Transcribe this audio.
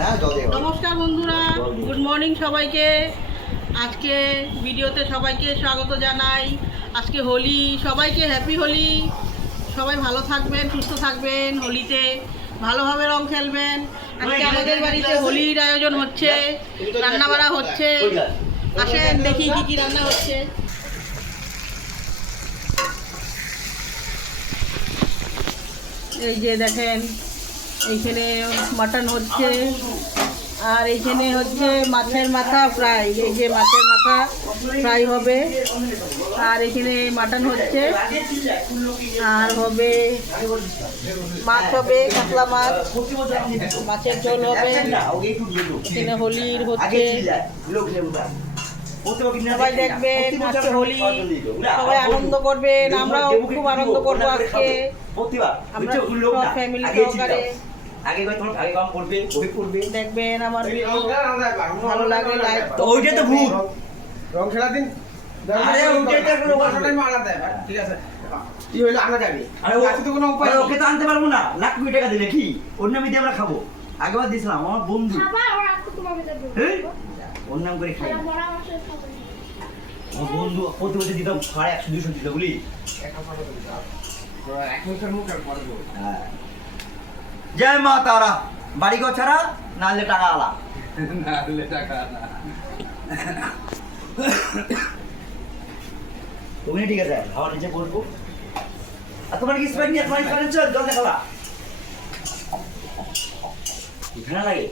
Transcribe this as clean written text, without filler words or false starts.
নমস্কার বন্ধুরা, good morning সবাইকে। আজকে ভিডিওতে সবাইকে স্বাগত জানাই। আজকে হোলি, সবাইকে হ্যাপি হোলি। সবাই ভালো থাকবেন, সুস্থ থাকবেন, হোলিতে ভালোভাবে রং খেলবেন। আজকে আমাদের বাড়িতে হোলির আয়োজন হচ্ছে, রান্নাবাড়া হচ্ছে। আসেন দেখি কি কি রান্না হচ্ছে। এই যে দেখেন, এইখানে মাটন হচ্ছে, আর এইখানে হচ্ছে মাছের মাথা ফ্রাই। এই যে মাছের মাথা ফ্রাই হবে, আর এখানে মাটন হচ্ছে, আর হবে মাছ হবে, কাতলা মাছ, মাছের ঝোল হবে। এখানে হোলির হচ্ছে, সবাই দেখবেন আজকে হোলি, সবাই আনন্দ করবেন। আমরাও খুব আনন্দ করবো আজকে, আমরা সব ফ্যামিলি সহকারে। দেখবেন আমার ভালো লাগে, লাইক ওইটা তো ভূত রং খেলা দিন। আরে ওইটা তো ঠিক আছে, কি হইলো আমরা যাবি। আরে আজকে তো কোনো উপায় ওকে তো আনতে পারবো না, লাখ কোটি টাকা দিলে কি ওর নামে দিয়ে আমরা খাবো। আগেবার দিয়েছিলাম আমার বন্ধু, ওর নাম করে খাই। আমার বন্ধু প্রতি বছর দিতাম 150-200 দিত বলি। হ্যাঁ, জয় মা তারা। বাড়ি ঘর ছাড়া নাহলে টাকা আলা, তুমি ঠিক আছে খাবার নিচে বলবো। আর তোমার কি স্প্রাইট নিয়ে তোমার স্প্রাইট জল দেখাবা এখানে লাগে।